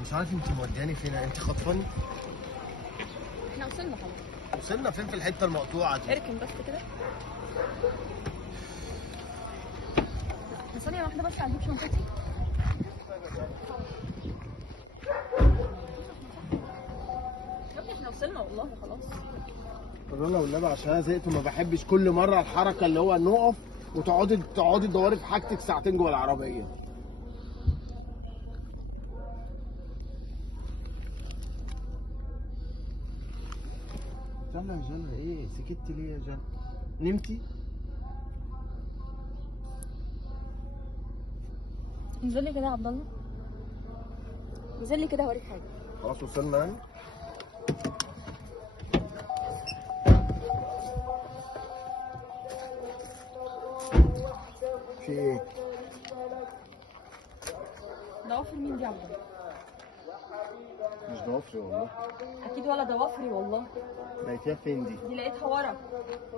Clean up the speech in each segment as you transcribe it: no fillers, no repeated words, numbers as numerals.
انا مش عارف انت مودياني فين، انت خطفاني؟ احنا وصلنا خلاص. وصلنا فين في الحته المقطوعه دي؟ اركن بس كده. ثانية واحدة بس هجيب شنطتي. يا ابني احنا وصلنا والله خلاص. قولوا لنا والنبي عشان انا زهقت وما بحبش كل مره الحركه اللي هو نقف وتقعدي تدوري في حاجتك ساعتين جوه العربيه. جنى يا جنى، ايه سكتي ليه يا جنى؟ نمتي؟ انزل لي كده يا عبد الله، انزل لي كده اوريك حاجة. خلاص وصلنا يعني؟ في ايه؟ ضوافر مين دي يا عبد الله؟ مش ضوافري والله. اكيد ولا ضوافري والله. لقيتيها فين دي؟ دي لقيتها ورا،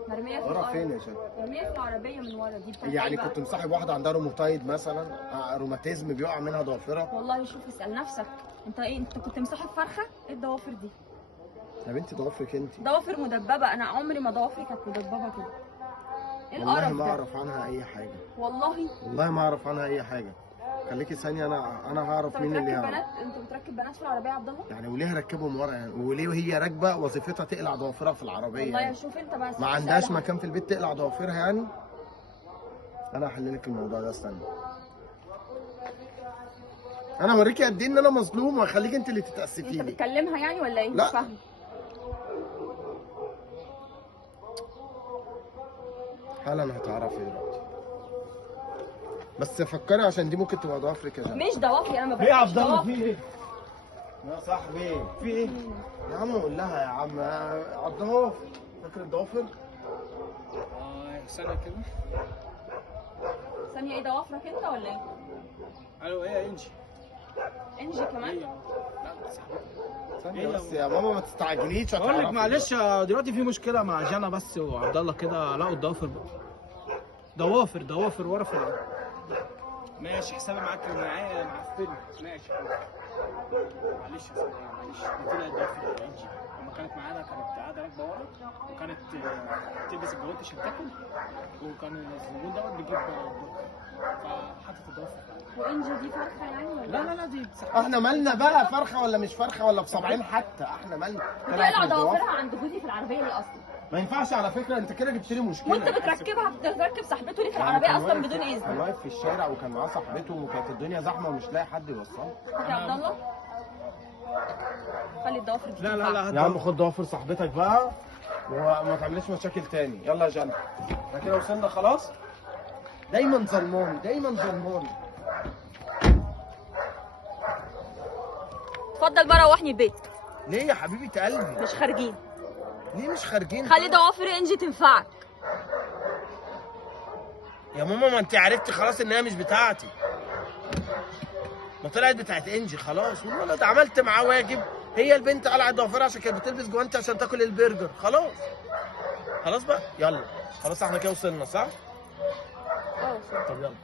مرمية في ورا الارض. فين يا جنى؟ مرمية في العربية من ورا. دي بتاعت يعني إيه بقى؟ كنت مصاحب واحده عندها روماتايد مثلا، روماتيزم بيقع منها ضوافرها. والله شوف اسأل نفسك، انت ايه؟ انت كنت مصاحب فرخة؟ ايه الضوافر دي؟ يا بنتي ضوافرك انت. ضوافر مدببة، انا عمري ما ضوافري كانت مدببة كده. ايه والله القرف ما ده؟ اعرف عنها اي حاجه. والله والله ما اعرف عنها اي حاجه. خليكي ثانيه، انا هعرف انت مين اللي بتركب يعرف. بنات؟ انت بتركب بنات في العربية يا عبد الله؟ يعني وليه ركبهم ورا يعني؟ وليه وهي راكبه وظيفتها تقلع ضوافرها في العربيه والله يعني؟ شوف انت بس ما عندهاش مكان في البيت تقلع ضوافرها يعني؟ انا هحل لك الموضوع ده، استنى. انا اوريكي قد ايه ان انا مظلوم وهخليك انت اللي تتاسفي انت لي. بتكلمها يعني ولا ايه؟ لا. مش فاهمه. حالا هتعرفي دلوقتي، بس فكري عشان دي ممكن تبقى ضوافرك يا جماعه. مش ضوافري، انا ما ايه يا عبد بركبش الله، ضوافر. في ايه؟ يا صاحبي في ايه؟ يا عم قول لها يا عم على الضوافر. فاكر الضوافر؟ سنة كده. ثانيه، ايه ضوافرك انت ولا ايه؟ الو، ايه انجي؟ انجي كمان؟ هي لا صاحبتي. ثانية إيه بس يا ماما، ما تستعجليش. بقول لك هتعرفي. معلش، دلوقتي في مشكلة مع جانا بس وعبد الله كده، لقوا الضوافر ضوافر ورا في العرض. ماشي، حسابي معاك معايا مع الفيلم. ماشي معلش يا سيدي، معلش. قلت لها الضوافر يا انجي لما كانت معانا، كانت قاعدة راكبة ورا، وكانت تلبس الجوانت عشان تاكل، وكان الزبون دوت بيجيب فحطت الضوافر. وانجي دي فرخه يعني ولا لا دي احنا مالنا بقى فرخه ولا مش فرخه ولا بصبعين حتى، احنا مالنا. بتقلع ضوافرها عند جوزي في العربيه ليه اصلا؟ ما ينفعش على فكره، انت كده جبت لي مشكله. وانت بتركب صاحبته ليه في العربيه كان اصلا واقف- بدون كان اذن؟ واقف في الشارع وكان معاه صاحبته وكانت الدنيا زحمه ومش لاقي حد يوصله. يا عبد الله خلي الضوافر دي لا يا عم خد ضوافر صاحبتك بقى وما تعمليش مشاكل تاني. يلا يا جنى، احنا كده وصلنا خلاص. دايما ظلموني، دايما ظلموني. اتفضل بقى روحني البيت. ليه يا حبيبه قلبي؟ مش خارجين. ليه مش خارجين؟ خلي ضوافر انجي تنفعك. يا ماما ما انت عرفتي خلاص ان هي مش بتاعتي. ما طلعت بتاعت انجي خلاص، والولد عملت معاه واجب. هي البنت قلعت ضوافرها عشان كانت بتلبس جوانتي عشان تاكل البرجر. خلاص بقى، يلا خلاص احنا كده وصلنا صح؟ اه. طب يلا.